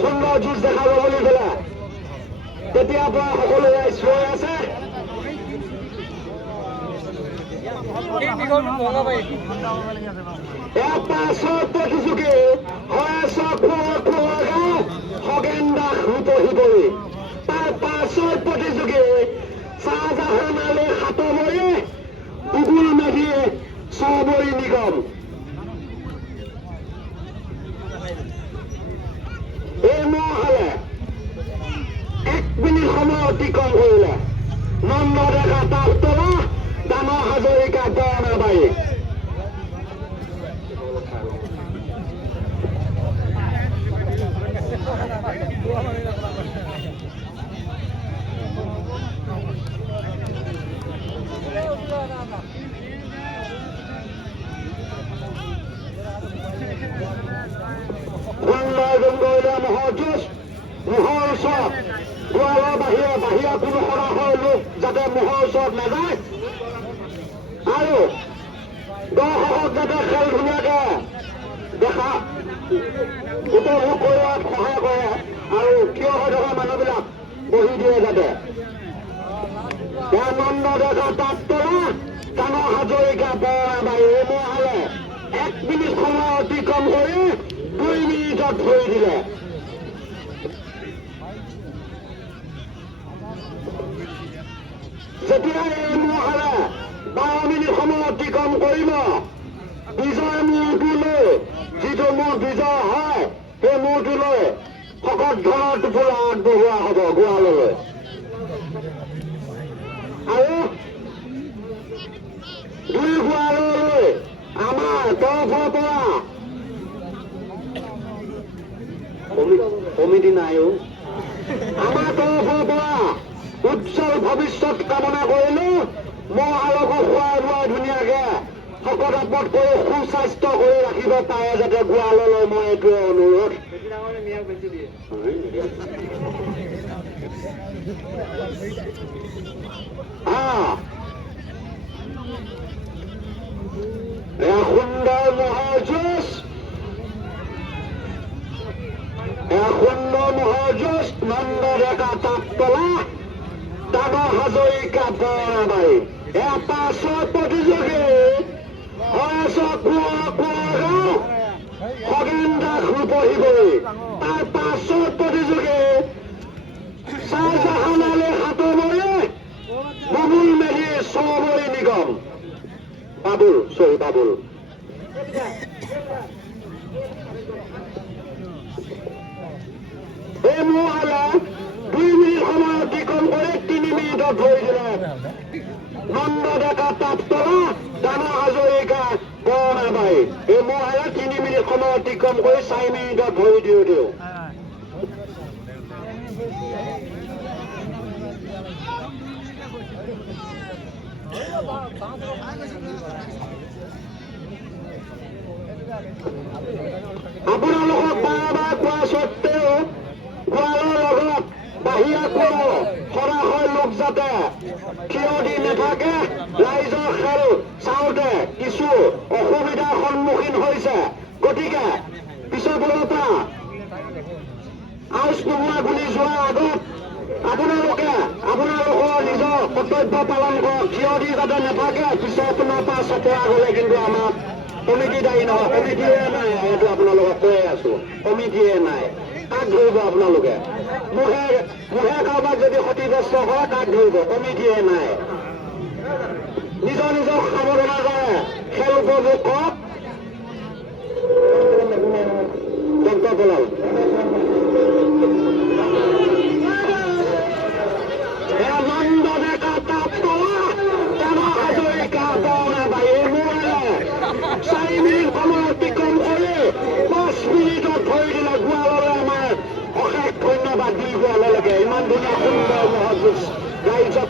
সুন্দৰ যুঁজ দেখাব বুলি পেলাই তেতিয়াৰ পৰা সকলোৱে চিঞৰি আছে। পাছৰ প্ৰতিযোগী খগেন দাস ৰূপহী তাৰ পাছৰ প্ৰতিযোগী শ্বাহজাহান আলী সাতবৰী বুবুল মেধি চবৰী নিগম। এই মহালে 1 মিনিট সময় অতিক্ৰম কৰিলে। নন্দ ডেকা তাপতলা, ডাঙৰ হাজৰিকা বৰণাবাৰী। মহৰ যুঁজ, মহৰ ওচৰত গোৱালৰ বাহিৰা কোনো সৰাসৰ লোক যাতে মহৰ ওচৰত নাযায় আৰু দৰ্শকক যাতে খেল ধুনীয়াকে দেখা উপভোগ কৰাত সহায় কৰে আৰু থিয় হৈ থকা মানুহবিলাক বহি দিয়ে যাতে। নন্দ ডেকা তাপতলা, ডাঙৰ হাজৰিকা বৰণাবাৰী। এই মহালে 1 মিনিট সময় অতিক্ৰম কৰি 2 মিনিটত ধৰি দিলে। যেতিয়া এই মহালে 12 মিনিট সময় অতিক্ৰম কৰিব, বিজয় মূৰটো লৈ যিটো মোৰ বিজয় হয় সেই মূৰটো লৈ শকত ধনৰ টোপোলা আগবঢ়োৱা হ'ব গোৱাললৈ। আৰু 2 গোৱাললৈ আমাৰ তৰফৰ পৰা কমিটি নাইও, আমাৰ তৰফৰ পৰা উজ্জ্বল ভৱিষ্যত কামনা কৰিলো। মহালকো খুৱাই বোৱাই ধুনীয়াকে শকত আপত কৰি সুস্বাস্থ্য কৰি ৰাখিব পাৰে যাতে গোৱাললৈ মই এইটোৱে অনুৰোধ। সুন্দৰ মহৰ যুঁজ, সুন্দৰ মহৰ যুঁজ। নন্দ ডেকা তাপতলা, ডাঙৰ হাজৰিকা বৰণাবাৰী। পাছৰ প্ৰতিযোগী খগেন দাস ৰূপহী। তাৰ পাছৰ প্ৰতিযোগী শ্বাহজাহান আলী সাতবৰী, বুবুল মেধি চবৰী নিগম। বাবুল। এই মহালে 2 মিনিট সময় অতিক্ৰম কৰি 3 মিনিটত ধৰি দিলে। নন্দ ডেকা তাপতলা, ডাঙৰ হাজৰিকা বৰণাবাৰী। এই মহালে 3 মিনিট সময় অতিক্ৰম কৰি 4 মিনিটত ধৰি দিওঁ। আপোনালোকক বাৰ কোৱা স্বত্তেও গোৱালৰ লগত বাহিৰা কোনো সৰাসৰ লোক যাতে থিয় দি নাথাকে। ৰাইজৰ খেল চাওঁতে কিছু অসুবিধাৰ সন্মুখীন হৈছে, গতিকে পিছৰ ফালৰ পৰা আউচ নোহোৱা বুলি যোৱাৰ আগত আপোনালোকৰ নিজৰ কৰ্তব্য পালন কৰক। থিয় দি যাতে নাথাকে। পিছৰ পিনৰ পৰা চপৰা গ'লে কিন্তু আমাৰ কমিটি দায়ী নহয়, কমিটিয়ে নাই। এইটো আপোনালোকক কৈয়ে আছো, কমিটিয়ে নাই। কাক ধৰিব আপোনালোকে? মুহে কাৰোবাক যদি ক্ষতিগ্ৰস্ত হয় কাক ধৰিব? কমিটিয়ে নাই। নিজৰ সাৱধানতাৰে খেল উপভোগ কৰক। ডক্টৰ পলাল।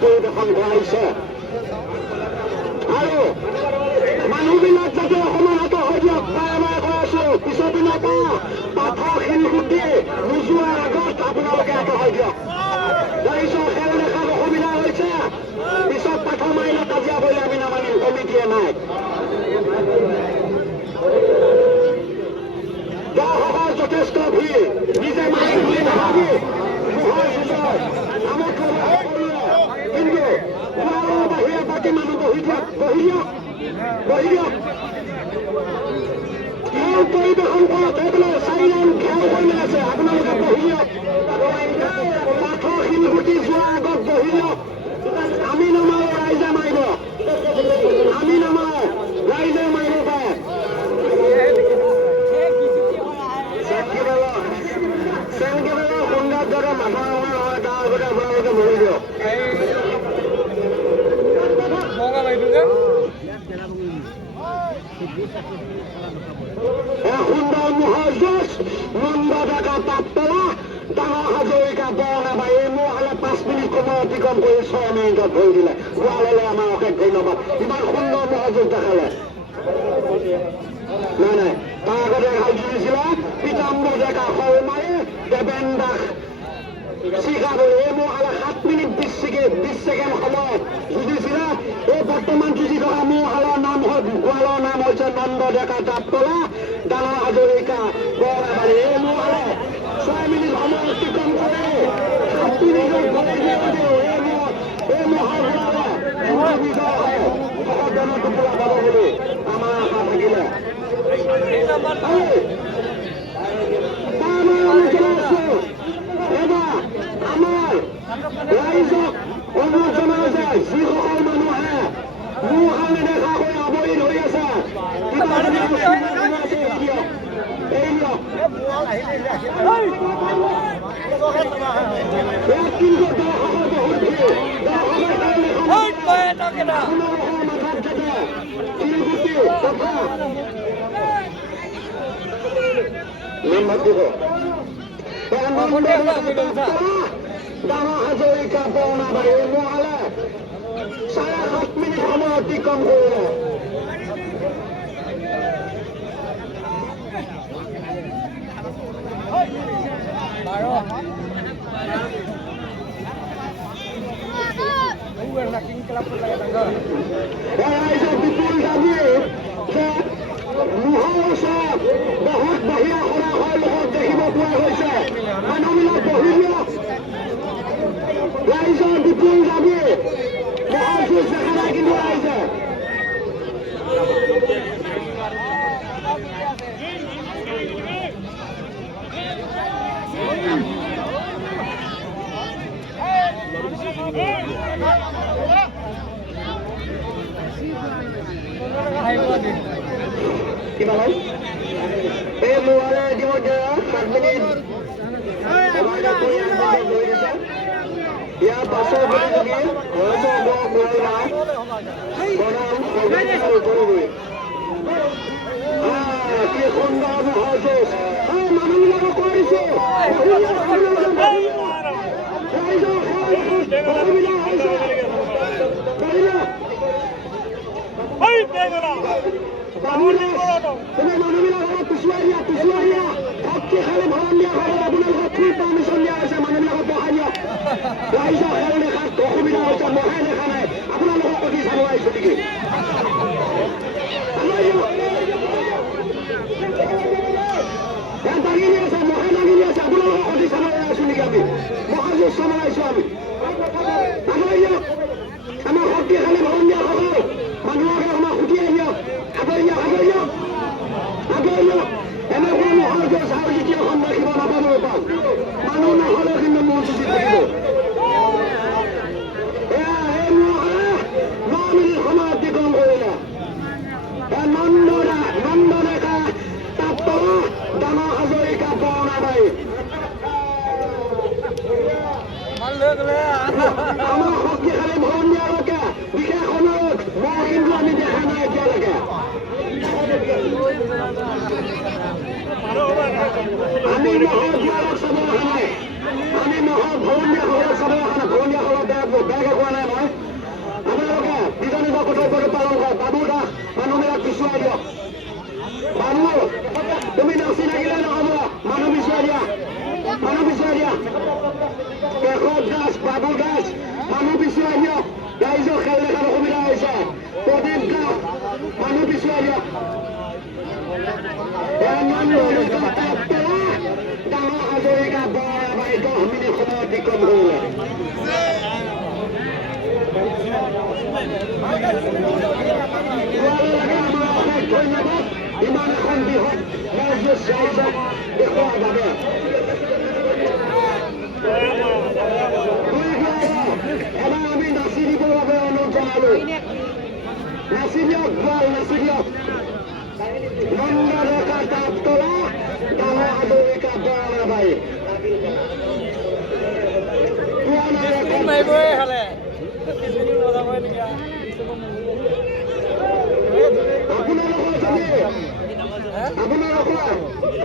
পৰিৱেশন কৰাইছে আৰু মানুহবিলাক যাতে সমানত হৈ দিয়ক বাৰে কৈ আছো পিছৰ দিনৰ পৰা পাথৰ শিলগুটি নোযোৱাৰ আগত আপোনালোকে হৈ দিয়ক ৰাইজৰ খেল দেখাত অসুবিধা হৈছে পিছত পাথৰ মাৰিলে কাজিয়া কৰি আমি নামানিম কমিটিয়ে নাই দৰ্শকৰ যথেষ্ট ভিৰ নিজে মাৰি ঘূৰি নাভাবি মোহৰ যুঁজৰ নামত কিন্তু ওৱালৰ বাহিৰে বাকী মানুহ বহি দিয়ক খেল পৰিৱেশন কৰক এইফালে 4 ৰাউণ্ড খেল হৈ আছে আপোনালোকে বহি দিয়ক পাথৰ শিলগুটি যোৱাৰ আগত বহি দিয়ক আমি নামাৰো ৰাইজে মাৰিব আমি নামাৰো ৰাইজে মাৰিব পাৰে চেংকেবেলৰ সুন্দৰ জেগা মাথা হয় তাৰ আগতে আপোনালোকে মৰি দিয়ক সুন্দৰ মোহৰ যুঁজ নন্দ ডেকা পাপলা ডাঙৰ হাজৰিকা বৰণাবাৰী এই মোহালে 5 মিনিট সময় অতিক্ৰম কৰি 6 মিনিটত ভৰি দিলে গোৱাললৈ আমাৰ অশেষ ধন্যবাদ ইমান সুন্দৰ মোহৰ যুঁজ দেখালে নাই তাৰ আগতে এহাল জুৰিছিলে পিতাম্বৰ ডেকা সৰুমাৰী দেৱেন দাস চিকাগৈ এই মোহালে 7 মিনিট 20 ছেকেণ্ড সময়ত যুঁজিছিলে এই বৰ্তমান যুঁজি থকা মোহালৰ নাম গোৱালৰ নাম হৈছে নন্দ ডেকা তাপতলা ডাঙৰ হাজৰিকা বৰণাবাৰী এই মোহালে 6 মিনিট সময় অতিক্ৰম কৰে 7 মিনিটত এই মোহৰ বিজয় হয় জনৰ টুকুৰা পাব বুলি আমাৰ আশা থাকিলে এবাৰ আমাৰ ৰাইজক অনুৰোধ জনাই যায় যিসকল মানুহে মোহাল নেদেখাকৈ আৱৰি ধৰি আছে কিবা যদি কিন্তু দৰ্শকৰ বহুত ভিৰ নাম্বাৰ দিব ডাঙৰ হাজৰিকা বৰণাবাৰী মোহালে 7.5 মিনিট সময় অতিক্ৰম কৰিলে ৰাইজৰ বিপুল দাবী যে মোহৰ ওচৰত বহুত বাহিৰা সৰাসৰ লোকক দেখিব পোৱা গৈছে মানুহবিলাক বহি দিয়ক ৰাইজৰ বিপুল দাবী মোহৰ যুঁজ দেখা নাই কিন্তু ৰাইজে কিমান হ'ল এই মোহালে ইতিমধ্যে 7 মিনিট ইয়াৰ পাছৰ প্ৰতিযোগী কি সুন্দৰ মোহৰ যুঁজ মানুহবিলাকক কৈ দিছো তুমি মানুহবিলাকক পিছুৱাই দিয়া ভক্তি খালে ভৰণ দিয়া হয় আপোনালোকক ফুল পাৰ্মিশ্যন দিয়া হৈছে মানুহবিলাকক বহাই দিয়ক ৰাইজৰ খেল দেখাত অসুবিধা হৈছে মহে দেখা নাই আপোনালোকক প্ৰতি চাব আহিছো নেকি দাঙি নি আছে মহে দাঙি নি আছে আপোনালোকক প্ৰতি চাব আহিছো নেকি আমি মহা যুঁজ চাব আহিছো আমি আমাৰ শক্তি খালে ভৰণ দিয়া সকল মানুহক আমাৰ সুটিয়াই দিয়ক এনেকুৱা নহয় যে চাৰ দ্বিতীয়খন ৰাখিব নাপাব পাওঁ মানুহ নহ'লে কিন্তু মোৰ চুটি থাকিব এই মোহালে 9 মিনিট সময় অতিক্ৰম কৰিলে নন্দ ডেকা তাপতলা ডাঙৰ হাজৰিকা বৰণাবাৰী আমাৰ শক্তিশালী ভৰণ দিয়ালৈকে বিশেষ সময়ত মই কিন্তু আমি দেখা নাই এতিয়ালৈকে আমি নহৰ দিয়ালক চাব অহা নাই আমি নহৰ ভৰণ দিয়া হলে চাব অহা নাই ভৰণ দিয়া হলে বেয়া বেয়াকৈ কোৱা নাই মই। আপোনালোকে নিজৰ নিজৰ কৰ্তব্যটো পালন কৰক। বাবু দাস মানুহবিলাক পিছুৱাই দিয়ক। বাবু তুমি নাচি থাকিলে নহ'ব, মানুহ পিছুৱাই দিয়া, মানুহ পিছুৱাই দিয়া। কেশৱ দাস, বাবু দাস মানুহ পিছুৱাই দিয়ক। ৰাইজৰ খেল দেখাত অসুবিধা হৈছে। প্ৰদীপ দাস মানুহ পিছুৱাই দিয়ক। ডাঙৰ হাজৰিকা বৰাবাৰী 10 মিনিট সময় অতিক্ৰম কৰিলে। ধন্যবাদ ইমান এখন বৃহৎ ৰাইজৰ ৰাইজক দেখুৱাৰ বাবে। এবাৰ আমি নাচি দিবৰ বাবে অনুৰোধ জনালো। নাচি দিয়ক, গোৱাল নাচি দিয়ক। নন্দৰেখা তাঁততলা ডাঙৰ হাজৰিকা বৰাবাৰী। আপোনালোকৰ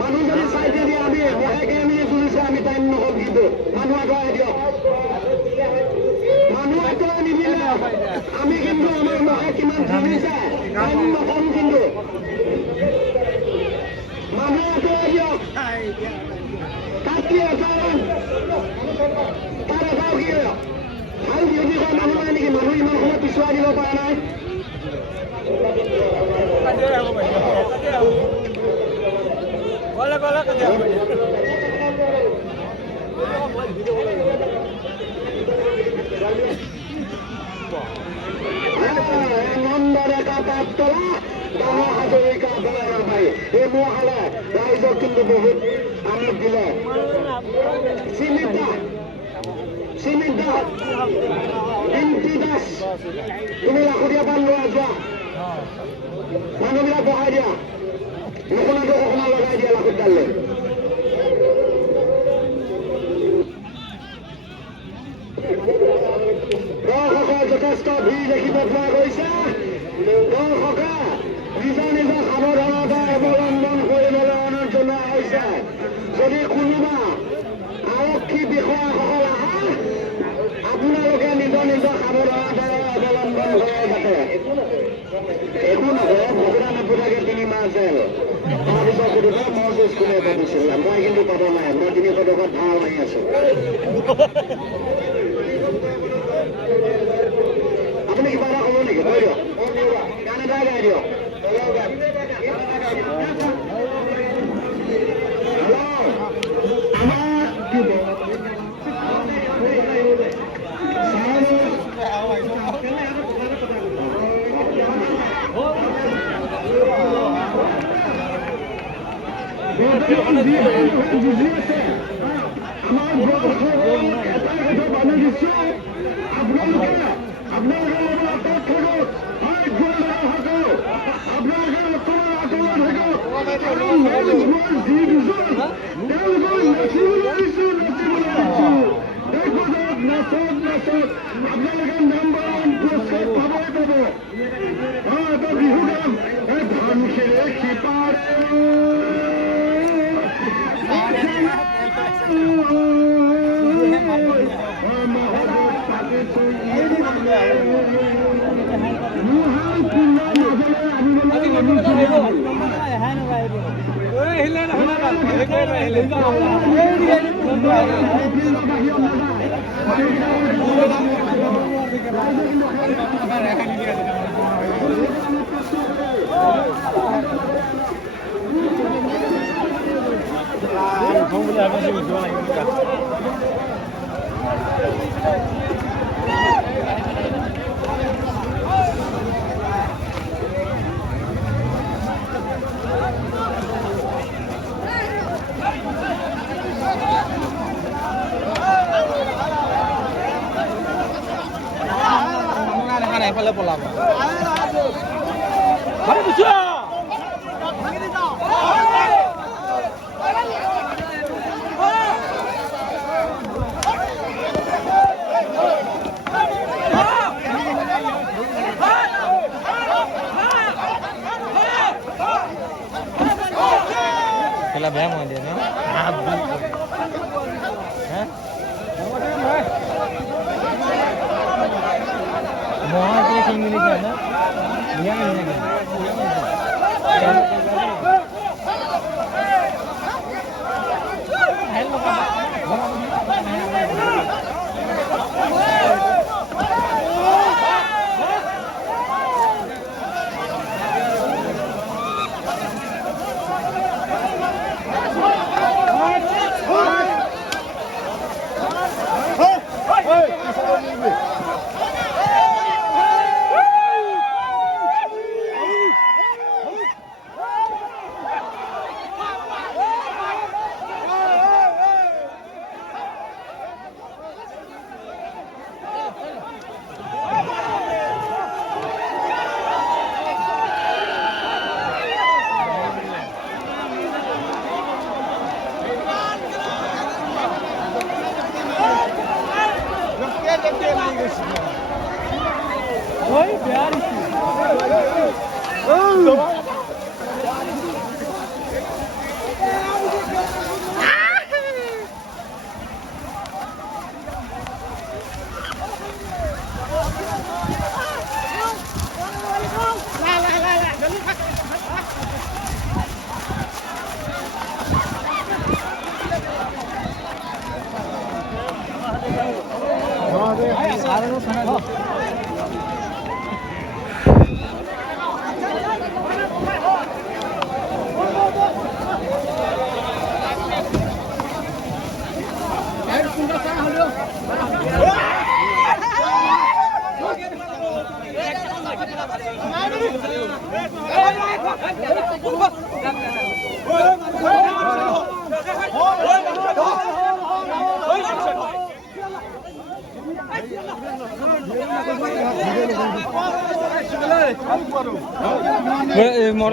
মানুহ যদি চাই দিয়ে আমি কেইমিনিট চলিছে আমি টাইম নহ'ল, কিন্তু মানুহ আঁতৰাই দিয়ক। মানুহ আঁতৰাই নিদিলে আমি কিন্তু আমাৰ মহে কিমান চলিছে টাইম নকৰোঁ, কিন্তু মানুহ আঁতৰাই দিয়ক। তাত কি আচৰণ তাত এটাও কি ভাল বিৰোধী হোৱা মানুহ নাই নেকি? মানুহ ইমান সময় পিছুৱাই দিব পৰা নাই। নন্দৰেখা তাঁততলা ডাঙৰ হাজৰিকা বৰাবাৰী। এই মহালে ৰাইজক কিন্তু বহুত আমোদ দিলে। চিমিত দাস, ইন্তি দাস তুমি লাখুটীয়া পাল লোৱা, যোৱা মানুহবিলাক বহাই দিয়া, নুশুনাটো অকণমান লগাই দিয়া লাখুটডাললৈ। দৰ্শকৰ যথেষ্ট ভিৰ দেখিব পোৱা গৈছে। দৰ্শকে নিজৰ নিজৰ সাৱধানতা অৱলম্বন কৰিবলৈ অনুৰোধ জনোৱা হৈছে। যদি কোনোবা আৰক্ষী বিষয়াসকল আহে আপোনালোকে নিজৰ নিজৰ সাৱধানতা অৱলম্বন কৰে যাতে একো নকৰে। ভগৱান নোপোধাকে 3 মাহ জেল। তাৰপিছত সুধিব মই যে স্কুলে পাতিছিলোঁ, মই কিন্তু পাব নাই, মই 300 টকাত ভাড়া মাৰি আছোঁ। আপুনি কিবা এটা ক'ব নেকি? কৈ দিয়ক, গান এটাই গাই দিয়ক। এইফালে পলাব। খেলা বেয়া মই দিয়ে ন मोर